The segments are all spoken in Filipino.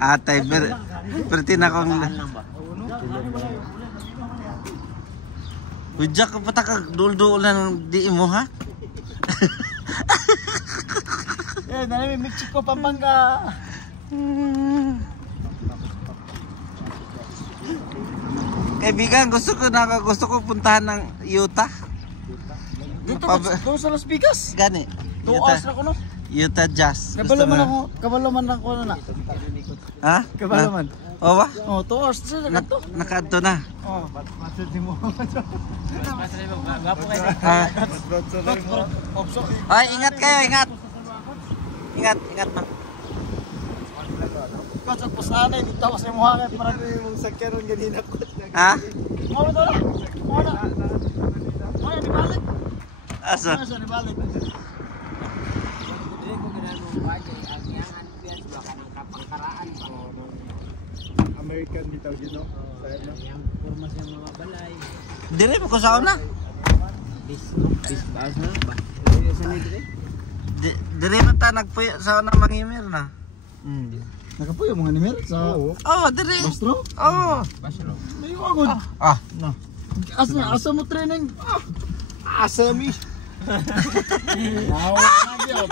Atay, berti na kong... Hujak ka pata ka dul-dul ng di mo ha? Eh, dali Mexico Pampanga. Kaibigan, gusto ko puntahan ng Utah. Dito sa Las Vegas. Gani. 2 hours na ko no. Utah Jazz. Kabalo man ako na. Ha? Kabalo man. O ba? Oh, 2 hours sila ganto. Nakaadto na. Oh, matod di mo. Gapo kay. Ay, ingat kayo, ingat. Ingat man. Pasok po sana dito kasi mo hangit para yung sakyaron ganina ko. Ha? Mo na. Mo di balik. Asa? Asa di balik. American bitaw gino. Yang forma sa mga balay. Dire mo ko sa una. Bis baas na ba? Sa ni dire. Dire man ta nagpuyo sa una mangimir na. Nakapuyo mga nimer sa Oh, dire. Bastro? Oh. Bastro. May agod. Ah, no. Asa mo training? Asa mi. Nawa na gyud.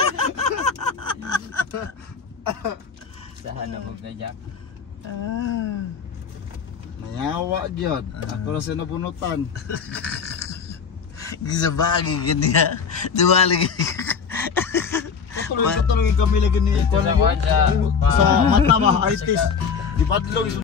Sahan na mo kajak. Nayawa gyud. Ako ra sa nabunutan. Gisabagi gani ha. Duwali. Tuloy kami lagi ni sa mata ba artist. Di padlong